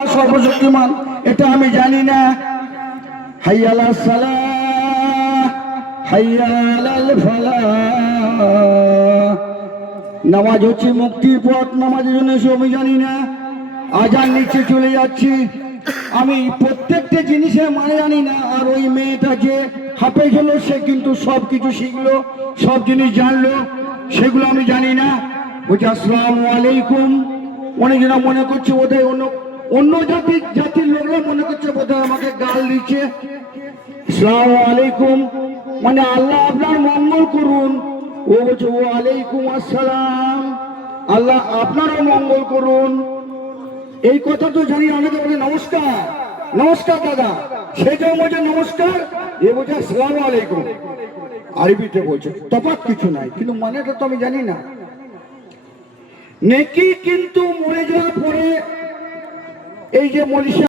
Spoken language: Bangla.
সর্বশক্তিমান এটা আমি জানি না। হাইয়া আলাস সালাহ হাইয়া আলাল ফালাহ। নামাজ হচ্ছে মুক্তির পথ, নামাজের জন্য আমি জানি না। আজান নিচে চলে যাচ্ছি, আমি প্রত্যেকটা জিনিসের মানে জানি না। আর ওই মেয়েটা যে হাফেজ হলো সে কিন্তু সব কিছু শিখলো, সব জিনিস জানলো, সেগুলো আমি জানি না। বলছি আসসালামু আলাইকুম। অনেকজনা মনে করছে বোধহয় অন্য জাতির লোকরা মনে করছে বোধহয় আমাকে গাল দিচ্ছে। আসসালামু আলাইকুম মানে আল্লাহ আপনার মঙ্গল করুন। ও বলছে ওয়ালাইকুম আসসালাম, আল্লাহ আপনারও মঙ্গল করুন। এই কথা তো জানি। অনেকে বলে নমস্কার নমস্কার দাদা, সেটাও বলছে নমস্কার, এ বলছে আসসালামু আলাইকুম। আরবিতে বলছে, তফাৎ কিছু নাই, কিন্তু মানেটা তো আমি জানি না। নেকি কিন্তু মরে যাওয়ার পরে এই যে মনীষা